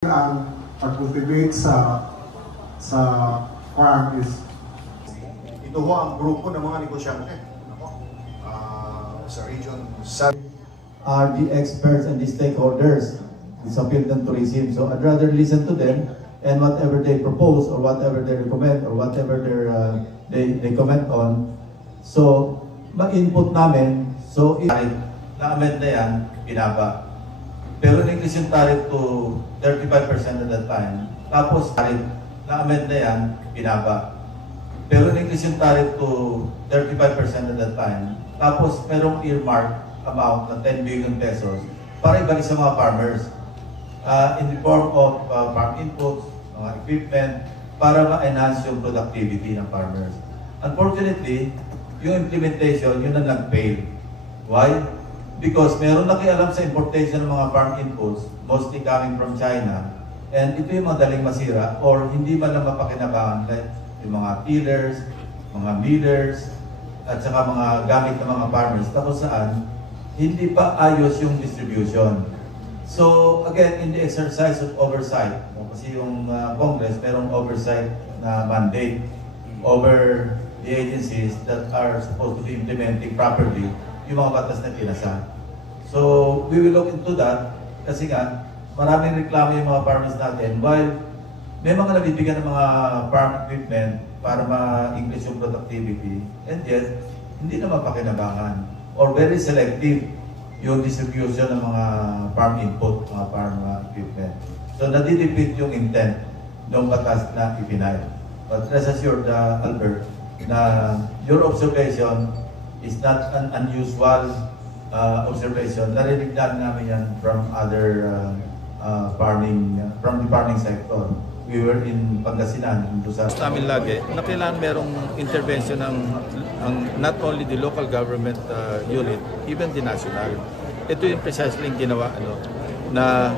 Ang pag-cultivate sa farm is ito ho ang grupo ng mga negosyante sa region are the experts and the stakeholders sa field ng tourism. So I'd rather listen to them and whatever they propose or whatever they recommend or whatever they comment on. So ma-input namin. So na-amend na yan, pinaba. Pero in-increase yung tariff to 35% at that time. Tapos na-amend na yan, pinaba. Pero in-increase yung tariff to 35% at that time. Tapos merong earmark amount na 10 billion pesos para ibalik sa mga farmers in the form of farm inputs, mga equipment, para ma-enhance yung productivity ng farmers. Unfortunately, yung implementation, yun ang nag-fail. Why? Because meron nakialam sa importation ng mga farm inputs, mostly coming from China, and ito yung madaling masira or hindi man lang mapakinabangan, like yung mga tillers, mga millers, at saka mga gamit ng mga farmers, tapos saan, hindi pa ayos yung distribution. So again, in the exercise of oversight, kasi yung Congress, merong oversight na mandate over the agencies that are supposed to be implementing properly yung mga batas na pinasa. So we will look into that kasi nga maraming reklamo yung mga farmers natin while may mga nabibigyan ng mga farm equipment para ma-increase yung productivity, and yet hindi na mapakinabangan or very selective yung distribution ng mga farm input, mga farm equipment. So nadidipit yung intent ng batas na ipinay. But rest assured, Albert, na your observation is not an unusual observation. Narinig namin yan from other from the farming sector. We were in Pangasinan. Namin lagi na kailangan merong intervention ng not only the local government unit, even the national. Ito yung precisely yung ginawa na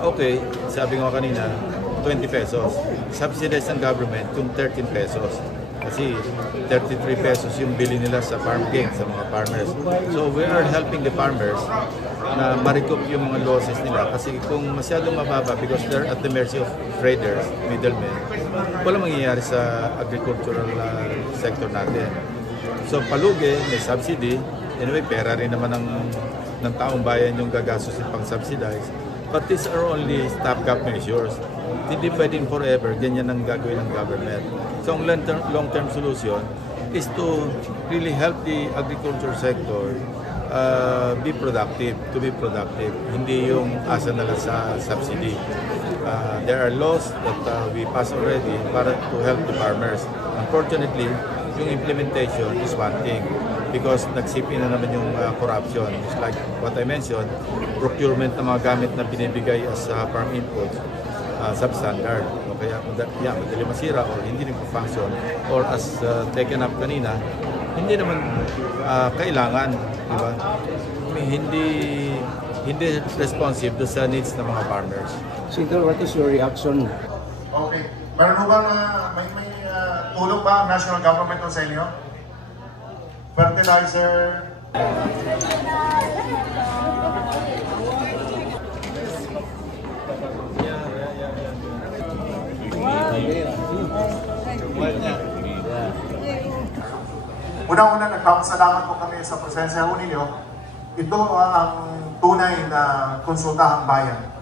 okay, sabi ko kanina, 20 pesos. Subsidized ng government yung 13 pesos. Kasi 33 pesos yung bili nila sa farm gain sa mga farmers. So we are helping the farmers na ma-recoup yung mga losses nila. Kasi kung masyadong mababa because they're at the mercy of traders, middlemen, walang mangyayari sa agricultural sector natin. So palugi, may subsidy. Anyway, pera rin naman ng taong bayan yung gagastusin pang subsidize. But these are only stopgap measures. Hindi pwedeng forever, ganyan ang gagawin ng government. So ang long-term solution is to really help the agriculture sector be productive, to be productive. Hindi yung asa na lang sa subsidy. There are laws that we passed already para to help the farmers. Unfortunately, yung implementation is one thing because nagsipin na naman yung corruption. Just like what I mentioned, procurement ng mga gamit na binibigay as farm inputs, substandard. O kaya madali masira or hindi nagpa-function or as taken up kanina, hindi naman kailangan, di ba? Hindi responsive to sa needs ng mga farmers. Senator, what is your reaction? Okay. Meron ba may tulong ba ang national government sa inyo? Fertilizer? Unang-una, nagpapasalamat po kami sa presensya ninyo. Ito ang tunay na konsultahang bayan.